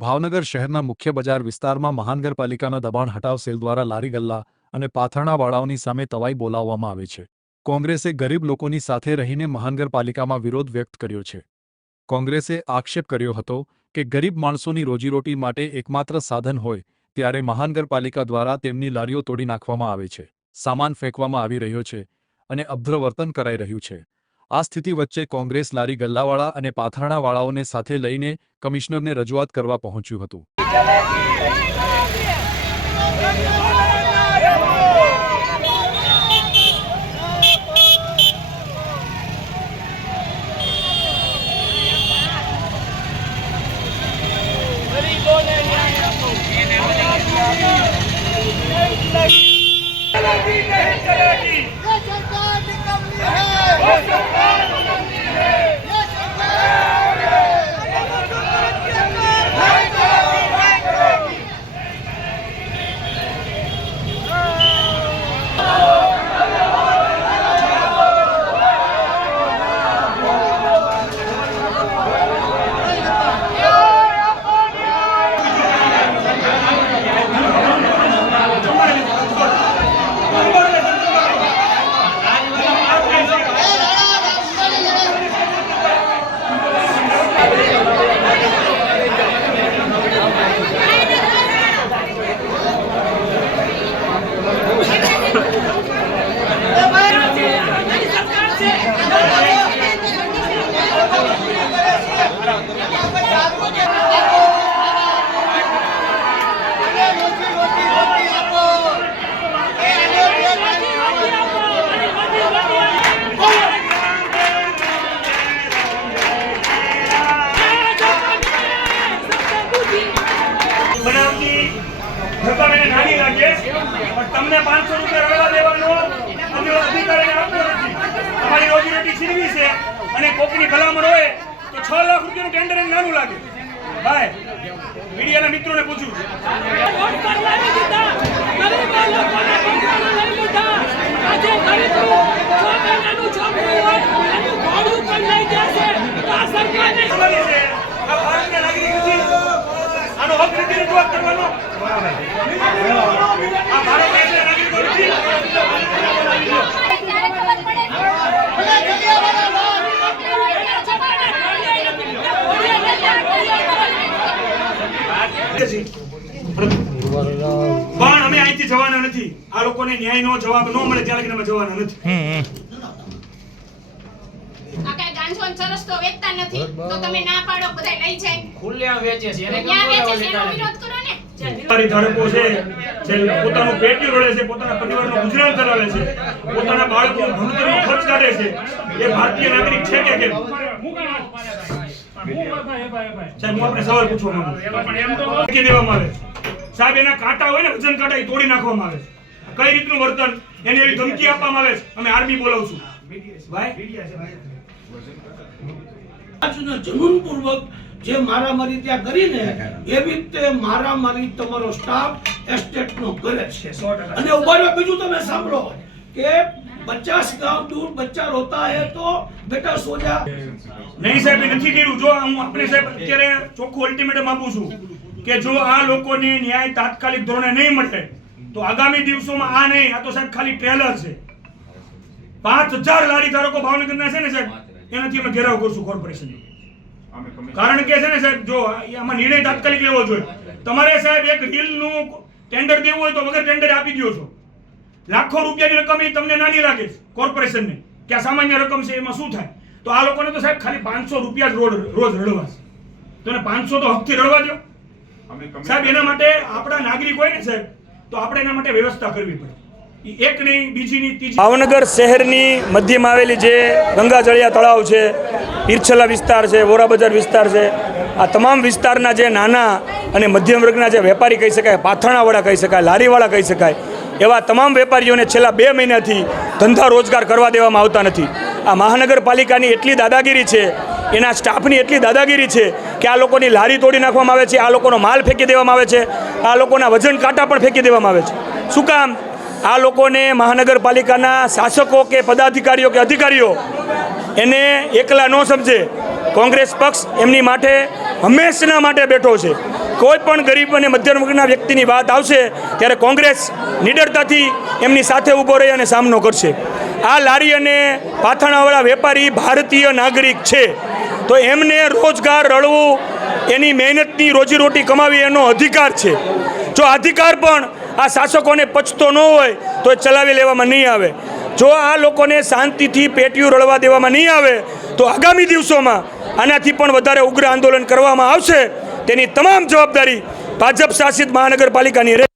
ભાવનગર શહેરના મુખ્ય બજાર વિસ્તારમાં મહાનગરપાલિકાના દબાણ હટાવ સેલ દ્વારા લારી ગલ્લા અને પાથરણાવાળાઓની સામે તવાઈ બોલાવવામાં આવે છે। કોંગ્રેસે ગરીબ લોકોની સાથે રહીને મહાનગરપાલિકામાં વિરોધ વ્યક્ત કર્યો છે। કોંગ્રેસે આક્ષેપ કર્યો હતો કે ગરીબ માણસોની રોજીરોટી માટે એકમાત્ર સાધન હોય ત્યારે મહાનગરપાલિકા દ્વારા તેમની લારીઓ તોડી નાખવામાં આવે છે, સામાન ફેંકવામાં આવી રહ્યો છે અને અભદ્ર વર્તન કરાઈ રહ્યું છે। આ સ્થિતિ વચ્ચે કોંગ્રેસ લારી ગલ્લાવાળા અને પાથરણાવાળાઓને સાથે લઈને કમિશનરને રજૂઆત કરવા પહોંચ્યું હતું। નાની લાગે પણ તમને 500 રૂપિયા રવા દેવાનો અમે અધિકારીને આપતો નથી। અમારી રોજીરોટી છીનવી છે અને કોકની ભલામણ હોય તો 6 લાખ રૂપિયાનું ટેન્ડર એને નાનું લાગે। ભાઈ મીડિયાના મિત્રોને પૂછું આનો હક નથી રજૂઆત કરવાનો। પણ અમે અહીંથી જવાના નથી। આ લોકોને ન્યાયનો જવાબ ન મળે ત્યાં લગી અમે જવાના નથી। સરસ તો વેચતા નથી તો તમે ના પાડો બધાય લઈ જાય ખુલ્લેઆમ વેચે છે એને ક્યાં વેચે છે એનો વિરોધ કરો ને। મારી ધડકો છે જે પોતાનું પેટ રળે છે, પોતાના પરિવારનું ગુજરાન ચલાવે છે, પોતાના બાળકોનું ભણતરનો ખર્ચ કાઢે છે, એ ભારતીય નાગરિક છે કે કેમ? સાહેબ હું આપણે સવાલ પૂછવા માંગુ છું કે દેવામાં આવે સાહેબ એના કાંટા હોય ને વજન કાંટા એ તોડી નાખવામાં આવે છે। કઈ રીતનું વર્તન એને એવી ધમકી આપવામાં આવે છે અમે આર્મી બોલાવશું ભાઈ જનૂનપૂર્વક જે મારામારી ત્યાં કરીને એવી રીતે મારામારી તમારો સ્ટાફ એસ્ટેટનો કરે છે। અને ઉભારો બીજું તમે સાંભળો કે 50 ગાંવ દૂર બચ્ચા રોતા હે તો બેટા સો જા। નહીં સાહેબ એ નથી કર્યું। જો હું આપણે સાહેબ અત્યારે ચોખ્ખું અલ્ટિમેટમ આપું છું કે જો આ લોકોને ન્યાય તાત્કાલિક ધોરણે નહીં મળે તો આગામી દિવસોમાં આ નહીં, આ તો સાહેબ ખાલી ટ્રેલર છે। 5000 લારી ધારકો ભાવનગરના છે ને સાહેબ એનાથી અમે ઘેરાવ કરશું કોર્પોરેશન। કારણ કે છે ને સાહેબ જો આમાં નિર્ણય તાત્કાલિક લેવો જોઈએ। તમારે સાહેબ એક રીલનું ટેન્ડર દેવું હોય તો વગર ટેન્ડર આપી દો છો। લાખો રૂપિયાની રકમ એ તમને નાની લાગે છે કોર્પોરેશનને કે આ સામાન્ય રકમ છે એમાં શું થાય? તો આ લોકોને તો સાહેબ ખાલી 500 રૂપિયા જ રોજ રડવા છે। તો એને 500 તો હકથી રડવા દો સાહેબ। એના માટે આપણા નાગરિક હોય ને સાહેબ તો આપણે એના માટે વ્યવસ્થા કરવી પડે। એક નહીં બીજી નહીં ત્રીજી। ભાવનગર શહેરની મધ્યમાં આવેલી જે ગંગાજળિયા તળાવ છે, ઈરછલા વિસ્તાર છે, વોરા બજાર વિસ્તાર છે, આ તમામ વિસ્તારના જે નાના અને મધ્યમ વર્ગના જે વેપારી કહી શકાય, પાથરણાવાળા કહી શકાય, લારીવાળા કહી શકાય, એવા તમામ વેપારીઓને છેલ્લા 2 મહિનાથી ધંધા રોજગાર કરવા દેવામાં આવતા નથી। આ મહાનગરપાલિકાની એટલી દાદાગીરી છે, એના સ્ટાફની એટલી દાદાગીરી છે કે આ લોકોની લારી તોડી નાખવામાં આવે છે, આ લોકોનો માલ ફેંકી દેવામાં આવે છે, આ લોકોના વજન કાંટા પણ ફેંકી દેવામાં આવે છે। શું કામ? આ લોકોને મહાનગરપાલિકાના શાસકો કે પદાધિકારીઓ કે અધિકારીઓ એને એકલા ન સમજે। કોંગ્રેસ પક્ષ એમની માટે હંમેશના માટે બેઠો છે। કોઈ પણ ગરીબ અને મધ્યમ વર્ગના વ્યક્તિની વાત આવશે ત્યારે કોંગ્રેસ નિડરતાથી એમની સાથે ઊભો રહી અને સામનો કરશે. આ લારી અને પાથરણાવાળા વેપારી ભારતીય નાગરિક છે, તો એમને રોજગાર રળવું, એની મહેનતની રોજીરોટી કમાવી એનો અધિકાર છે. જો અધિકાર પણ આ શાસકોને પચતો ન હોય તો એ ચલાવી લેવામાં નહીં આવે. જો આ લોકોને શાંતિથી પેટીયું રળવા દેવામાં નહીં આવે તો આગામી દિવસોમાં આનાથી પણ વધારે ઉગ્ર આંદોલન કરવામાં આવશે. તેની તમામ જવાબદારી ભાજપ શાસિત મહાનગરપાલિકાની રહેશે.